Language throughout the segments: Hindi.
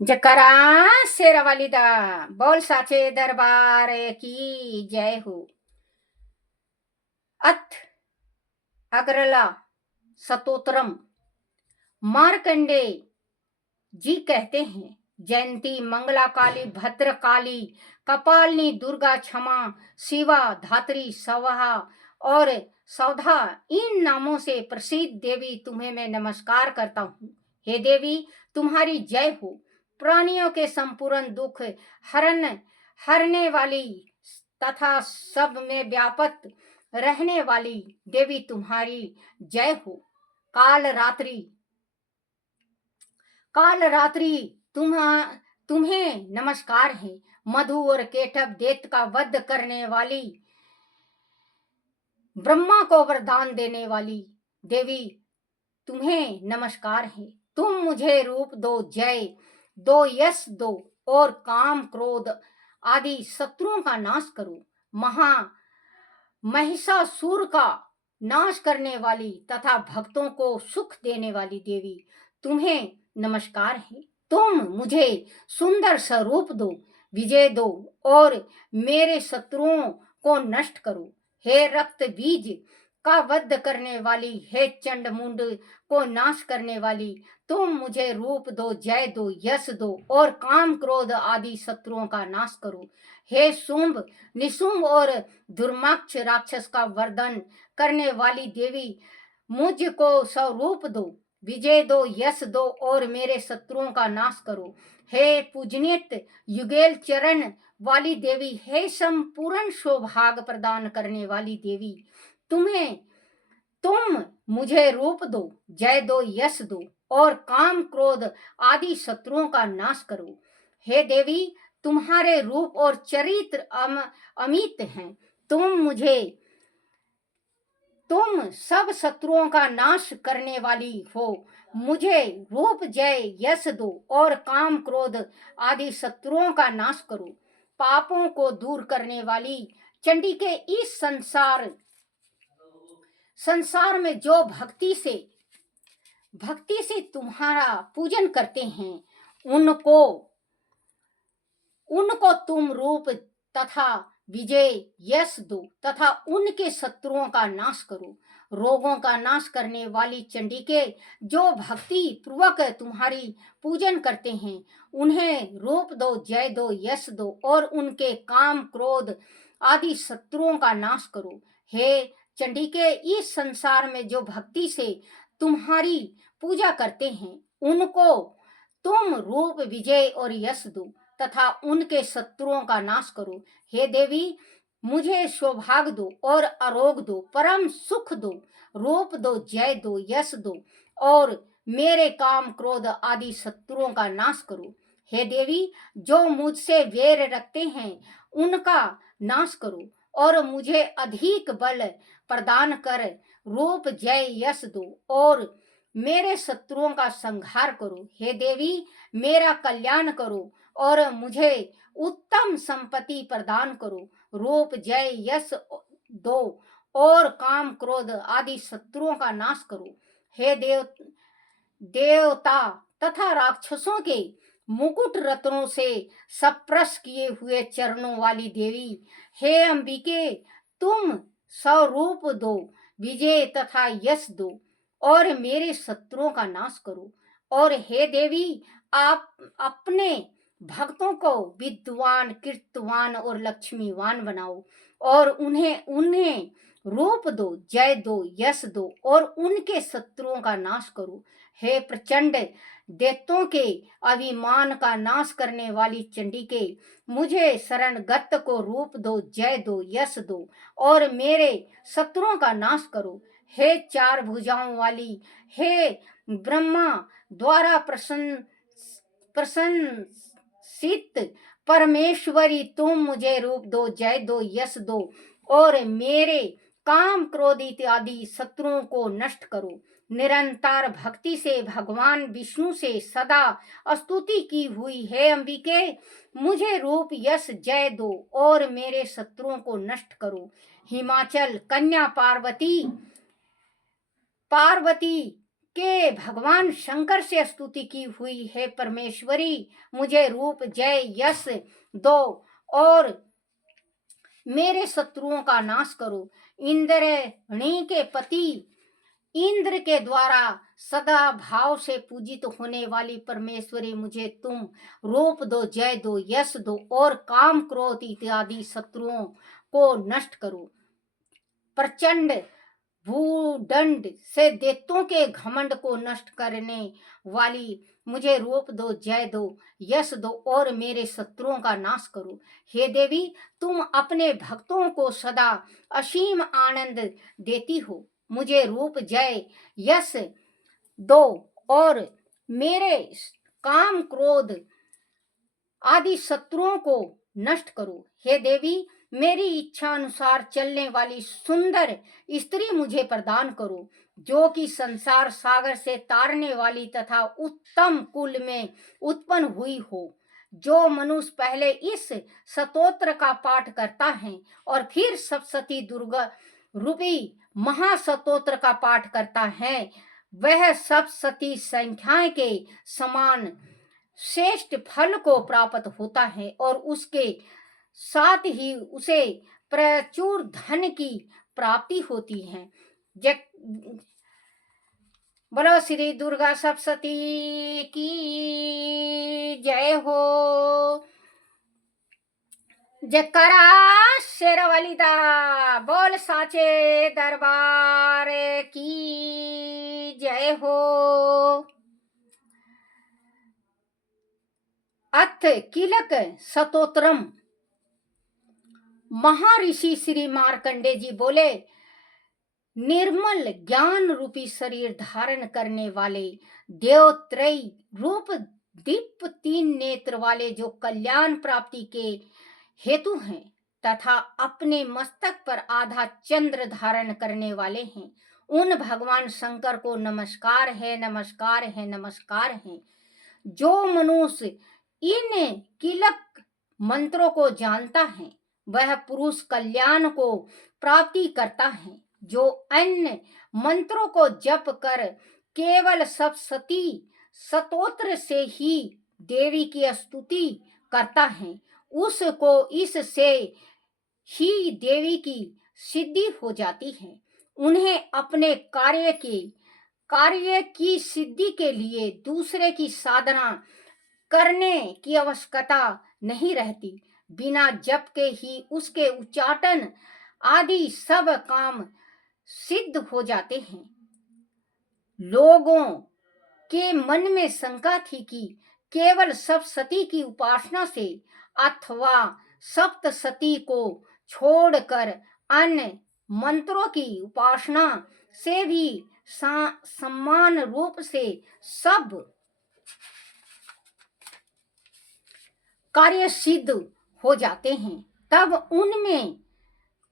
जकरा शेरवाली दा बोल साचे दरबार की जय हो। अथ अग्रला सतोत्रम मार्कंडे जी कहते हैं, जयंती मंगला काली भद्र काली कपालिनी दुर्गा क्षमा शिवा धात्री सवहा और सौधा, इन नामों से प्रसिद्ध देवी तुम्हें मैं नमस्कार करता हूँ। हे देवी, तुम्हारी जय हो। प्राणियों के संपूर्ण दुख हरने वाली तथा सब में व्यापक रहने वाली देवी तुम्हारी जय हो। काल रात्रि तुम्हें नमस्कार है। मधु और केटभ दैत्य का वध करने वाली, ब्रह्मा को वरदान देने वाली देवी तुम्हें नमस्कार है। तुम मुझे रूप दो, जय दो, यश दो और काम क्रोध आदि शत्रुओं का नाश करो। महिषासुर का नाश करने वाली तथा भक्तों को सुख देने वाली देवी तुम्हें नमस्कार है। तुम मुझे सुंदर स्वरूप दो, विजय दो और मेरे शत्रुओं को नष्ट करो। हे रक्त बीज का वध करने वाली, हे चंड मुंड को नाश करने वाली, तुम मुझे रूप दो, जय दो, यश दो और काम क्रोध आदि शत्रुओं का नाश करो। हे शुंभ निशुंभ और दुर्माक्ष राक्षस का वर्धन करने वाली देवी, मुझको स्वरूप दो, विजय दो, यश दो और मेरे शत्रुओं का नाश करो। हे पूजनीय युगेल चरण वाली देवी, हे संपूर्ण सौभाग्य प्रदान करने वाली देवी, तुम मुझे रूप दो, जय दो, यश दो और काम क्रोध आदि शत्रुओं का नाश करो। हे देवी, तुम्हारे रूप और चरित्र अमित हैं। तुम सब शत्रुओं का नाश करने वाली हो। मुझे रूप, जय, यश दो और काम क्रोध आदि शत्रुओं का नाश करो। पापों को दूर करने वाली चंडी के इस संसार में जो भक्ति से तुम्हारा पूजन करते हैं, उनको तुम रूप तथा विजय, यश दो तथा उनके शत्रुओं का नाश करो। रोगों का नाश करने वाली चंडिके, जो भक्ति पूर्वक तुम्हारी पूजन करते हैं, उन्हें रूप दो, जय दो, यश दो और उनके काम क्रोध आदि शत्रुओं का नाश करो। हे चंडिके, इस संसार में जो भक्ति से तुम्हारी पूजा करते हैं, उनको तुम रूप, विजय और यश दो तथा उनके शत्रुओं का नाश करो। हे देवी, मुझे सौभाग्य दो और आरोग्य दो, परम सुख दो, रूप दो, जय दो, यश दो और मेरे काम क्रोध आदि शत्रुओं का नाश करो। हे देवी, जो मुझसे वैर रखते हैं, उनका नाश करो और मुझे अधिक बल प्रदान कर रूप, जय, यश दो और मेरे शत्रुओं का संहार करो। हे देवी, मेरा कल्याण करो और मुझे उत्तम संपत्ति प्रदान करो। रूप, जय, यश दो और काम क्रोध आदि शत्रुओं का नाश करो। हे देवता तथा राक्षसों के मुकुट रत्नों से सप्रश किए हुए चरणों वाली देवी, हे अंबिके, तुम स्वरूप दो, विजय तथा यश दो और मेरे शत्रुओं का नाश करो। और हे देवी, आप अपने भक्तों को विद्वान, कीर्तवान और लक्ष्मीवान बनाओ और उन्हें रूप दो, जय दो, यश दो और उनके शत्रुओं का नाश करो। हे प्रचंड दैत्यों के अभिमान का नाश करने वाली चंडिके, मुझे शरणगत को रूप दो, जय दो, यश दो और मेरे शत्रुओं का नाश करो। हे चार भुजाओं वाली, हे ब्रह्मा द्वारा प्रशंसित परमेश्वरी, तुम मुझे रूप दो, जय दो, यश दो और मेरे काम क्रोध इत्यादि शत्रुओं को नष्ट करो। निरंतर भक्ति से भगवान विष्णु से सदा स्तुति की हुई है अंबिके, मुझे रूप, यश, जय दो और मेरे शत्रुओं को नष्ट करो। हिमाचल कन्या पार्वती के भगवान शंकर से स्तुति की हुई है परमेश्वरी, मुझे रूप जय यश दो और मेरे शत्रुओं का नाश करो। इंद्रणी के पति इंद्र के द्वारा सदा भाव से पूजित होने वाली परमेश्वरी, मुझे तुम रूप दो, जय दो, यश दो और काम क्रोध इत्यादि शत्रुओं को नष्ट करो। प्रचंड भूदंड से दैत्यों के घमंड को नष्ट करने वाली, मुझे रूप दो, जय दो, यश दो और मेरे शत्रुओं का नाश करो। हे देवी, तुम अपने भक्तों को सदा असीम आनंद देती हो, मुझे रूप जय यश दो और मेरे काम क्रोध आदि शत्रुओं को नष्ट करो। हे देवी, मेरी इच्छा अनुसार चलने वाली सुंदर स्त्री मुझे प्रदान करो, जो कि संसार सागर से तारने वाली तथा उत्तम कुल में उत्पन्न हुई हो। जो मनुष्य पहले इस स्तोत्र का पाठ करता है और फिर सप्तशती दुर्गा रूपी महास्तोत्र का पाठ करता है, वह सप्तशती संख्याएं के समान श्रेष्ठ फल को प्राप्त होता है और उसके साथ ही उसे प्रचुर धन की प्राप्ति होती है। बोलो श्री दुर्गा सप्तशती की जय हो। जयकारा शेरवाली दा, बोल साचे दरबार की जय हो। अथ किलक स्तोत्रम। महर्षि श्री मार्कंडे जी बोले, निर्मल ज्ञान रूपी शरीर धारण करने वाले देवत्रयी रूप दीप 3 नेत्र वाले, जो कल्याण प्राप्ति के हेतु हैं तथा अपने मस्तक पर आधा चंद्र धारण करने वाले हैं, उन भगवान शंकर को नमस्कार है, नमस्कार है, नमस्कार है। जो मनुष्य इन किलक मंत्रों को जानता है, वह पुरुष कल्याण को प्राप्ति करता है। जो अन्य मंत्रों को जप कर केवल सप्तशती स्तोत्र से ही देवी की स्तुति करता है, उसको इससे ही देवी की सिद्धि हो जाती है। उन्हें अपने कार्य की सिद्धि के लिए दूसरे की साधना करने की आवश्यकता नहीं रहती। बिना जप के ही उसके उच्चाटन आदि सब काम सिद्ध हो जाते हैं। लोगों के मन में शंका थी कि केवल सप्तशती की उपासना से अथवा सप्तशती को छोड़कर अन्य मंत्रों की उपासना से भी समान रूप से सब कार्य सिद्ध हो जाते हैं, तब उनमें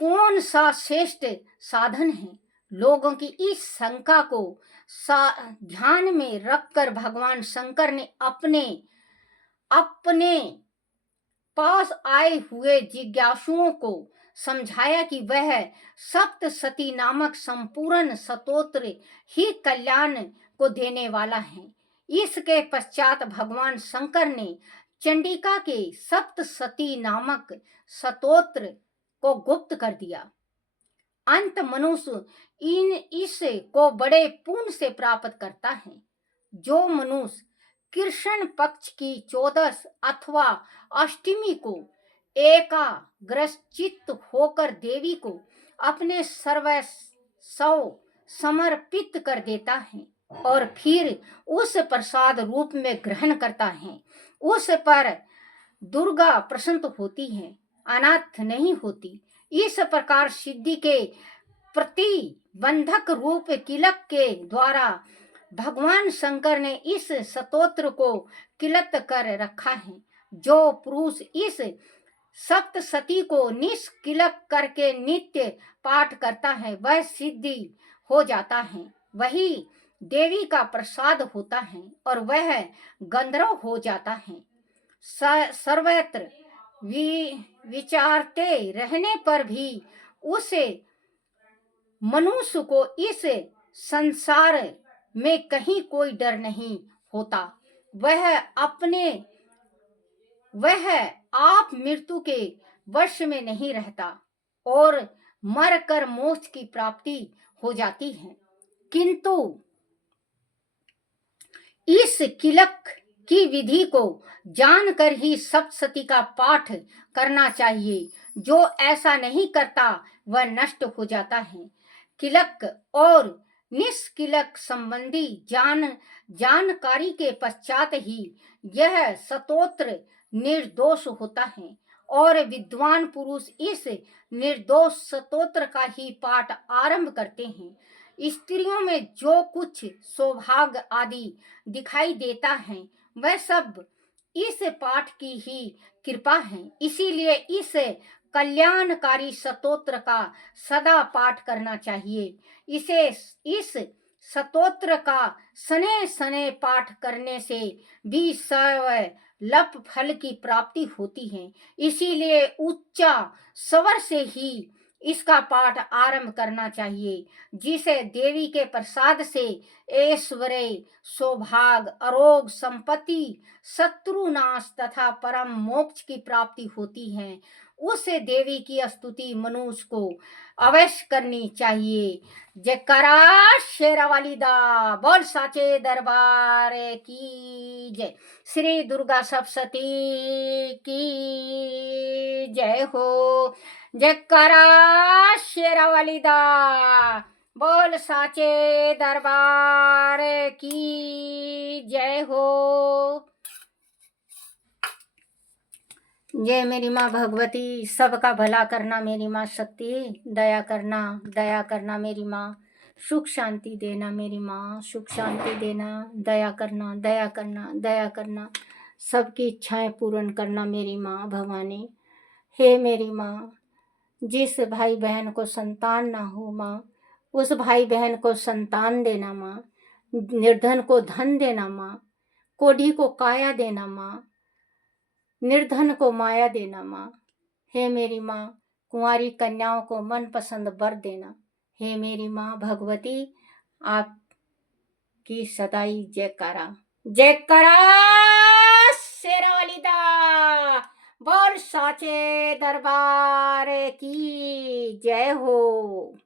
कौन सा श्रेष्ठ साधन है। लोगों की इस शंका को ध्यान में रखकर भगवान शंकर ने अपने पास आए हुए जिज्ञासुओं को समझाया कि वह सप्तशती नामक संपूर्ण स्तोत्र ही कल्याण को देने वाला है। इसके पश्चात भगवान शंकर ने चंडिका के सप्तशती नामक स्तोत्र को गुप्त कर दिया। अंत मनुष्य इस को बड़े पुण्य से प्राप्त करता है। जो मनुष्य कृष्ण पक्ष की 14 अथवा अष्टमी को एकाग्रचित्त होकर देवी को अपने सर्वस्व समर्पित कर देता है और फिर उस प्रसाद रूप में ग्रहण करता है, उस पर दुर्गा प्रसन्न होती है, अनाथ नहीं होती। इस प्रकार सिद्धि के प्रतिबंधक रूप किलक के द्वारा भगवान शंकर ने इस स्तोत्र को किलत कर रखा है। जो पुरुष इस सप्तशती को निष्किलक करके नित्य पाठ करता है, वह सिद्धि हो जाता है, वही देवी का प्रसाद होता है और वह गंधर्व हो जाता है। सर्वत्र विचारते रहने पर भी उस मनुष्य को इस संसार में कहीं कोई डर नहीं होता। वह आप मृत्यु के वश में नहीं रहता और मर कर मोक्ष की प्राप्ति हो जाती है। किंतु इस किलक की विधि को जानकर ही सप्तशती का पाठ करना चाहिए। जो ऐसा नहीं करता वह नष्ट हो जाता है। किलक और निष्किलक संबंधी जानकारी के पश्चात ही यह स्तोत्र निर्दोष होता है और विद्वान पुरुष इस निर्दोष स्तोत्र का ही पाठ आरंभ करते हैं। स्त्रियों में जो कुछ सौभाग्य आदि दिखाई देता है वह सब इस पाठ की ही कृपा है। इसीलिए इस कल्याणकारी स्तोत्र का सदा पाठ करना चाहिए। इस स्तोत्र का सने सने पाठ करने से भी लप फल की प्राप्ति होती है। इसीलिए उच्चा स्वर से ही इसका पाठ आरंभ करना चाहिए, जिसे देवी के प्रसाद से ऐश्वर्य, सौभाग्य, आरोग्य, संपत्ति, शत्रुनाश तथा परम मोक्ष की प्राप्ति होती है। उस देवी की स्तुति मनुष्य को अवश्य करनी चाहिए। जयकारा शेरावाली दा, बोल साचे दरबार की जय। श्री दुर्गा सप्तशती की जय हो। जयकारा शेरावाली दा, बोल साचे दरबार की जय हो। जय मेरी माँ भगवती, सबका भला करना मेरी माँ शक्ति, दया करना मेरी माँ, सुख शांति देना मेरी माँ, सुख शांति देना, दया करना, सबकी इच्छाएं पूर्ण करना मेरी माँ भवानी। हे मेरी माँ, जिस भाई बहन को संतान ना हो माँ, उस भाई बहन को संतान देना माँ, निर्धन को धन देना माँ, कोढ़ी को काया देना माँ, निर्धन को माया देना माँ। हे मेरी माँ, कुंवारी कन्याओं को मनपसंद वर देना। हे मेरी माँ भगवती, आपकी सदाई जयकारा। जयकारा शेरावाली दा, बोल साचे दरबार की जय हो।